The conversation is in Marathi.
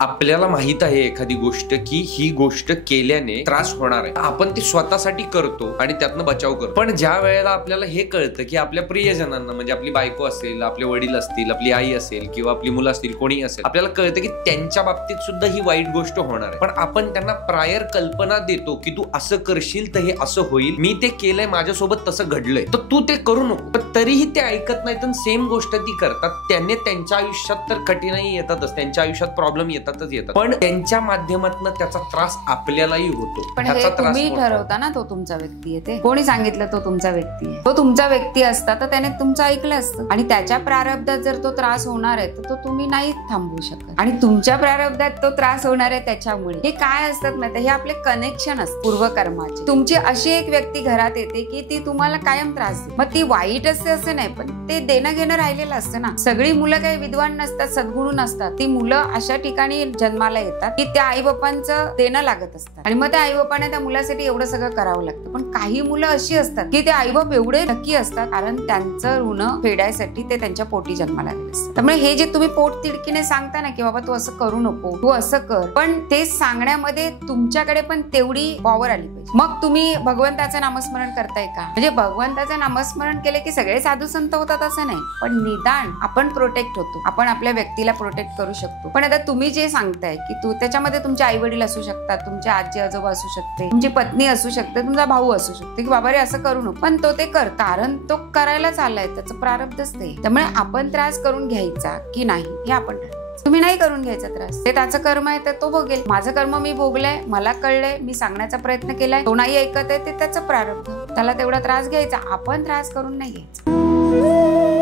आपल्याला माहित आहे एखादी गोष्ट की ही गोष्ट केल्याने त्रास होणार आहे, आपण ते स्वतःसाठी करतो आणि त्यातनं बचाव करतो. पण ज्या वेळेला आपल्याला हे कळतं की आपल्या प्रियजनांना, म्हणजे आपली बायको असेल, आपले वडील असतील, आपली आई असेल किंवा आपली मुलं असतील, कोणी असेल, आपल्याला कळतं की त्यांच्या बाबतीत सुद्धा ही वाईट गोष्ट होणार आहे, पण आपण त्यांना प्रायर कल्पना देतो की तू असं करशील तर हे असं होईल, मी ते केलंय, माझ्यासोबत तसं घडलंय, तर तू ते करू नको. पण तरीही ते ऐकत नाही, तर सेम गोष्ट ती करतात. त्याने त्यांच्या आयुष्यात तर कठीणाई येतातच, त्यांच्या आयुष्यात प्रॉब्लेम येतात, पण त्यांच्या माध्यमातून त्याचा त्रास आपल्यालाही होतो. पण हे तुम्ही ठरवता ना, तो तुमचा व्यक्ती आहे. ते कोणी सांगितलं तो तुमचा व्यक्ती आहे? तो तुमचा व्यक्ती असता तर त्याने तुमचं ऐकलं असतं, आणि त्याच्या प्रारब्धात जर तो त्रास होणार आहे तर तो तुम्ही नाही थांबवू शकत, आणि तुमच्या प्रारब्धात तो त्रास होणार आहे त्याच्यामुळे. हे काय असतात माहिती, हे आपले कनेक्शन असतात पूर्वकर्माचे. तुमची अशी एक व्यक्ती घरात येते की ती तुम्हाला कायम त्रास देते. मग ती वाईट असते असं नाही, पण ते देणं घेणं राहिलेलं असतं ना. सगळी मुलं काही विद्वान नसतात, सद्गुरू नसतात. ती मुलं अशा ठिकाणी जन्माला येतात की त्या आई बापांचं देणं लागत असतात, आणि मग त्या आई बापाने त्या मुलासाठी एवढं सगळं करावं लागतं. पण काही मुलं अशी असतात की ते आई बाप एवढे नक्की असतात, कारण त्यांचं ऋण फेडायसाठी ते त्यांच्या पोटी जन्माला आलेले असतात. त्यामुळे हे जे तुम्ही पोट तिडकीने सांगता ना की बाबा तू असं करू नको, तू असं कर, पण ते सांगण्यामध्ये तुमच्याकडे पण तेवढी पॉवर आली पाहिजे. मग तुम्ही भगवंताचं नामस्मरण करताय का? म्हणजे भगवंताचं नामस्मरण केले की सगळे साधू संत होतात असं नाही, पण निदान आपण प्रोटेक्ट होतो, आपण आपल्या व्यक्तीला प्रोटेक्ट करू शकतो. पण आता तुम्ही जे सांगताय की तू त्याच्यामध्ये तुमचे आई वडील असू शकतात, तुमचे आजी आजोबा असू शकते, तुमची पत्नी असू शकते, तुमचा भाऊ असू शकते, की बाबा रे असं करू नको, पण तो ते कर, कारण तो करायला चाललाय, त्याचं प्रारब्धच ते. त्यामुळे आपण त्रास करून घ्यायचा की नाही हे आपण ठरवायचं. तुम्ही नाही करून घ्यायचा त्रास, ते त्याचं कर्म आहे तर तो भोगेल. माझं कर्म मी भोगलंय, मला कळलंय, मी सांगण्याचा प्रयत्न केलाय, तो नाही ऐकत आहे, ते त्याचं प्रारब्ध, त्याला तेवढा त्रास घ्यायचा, आपण त्रास करून नाही घ्यायचा.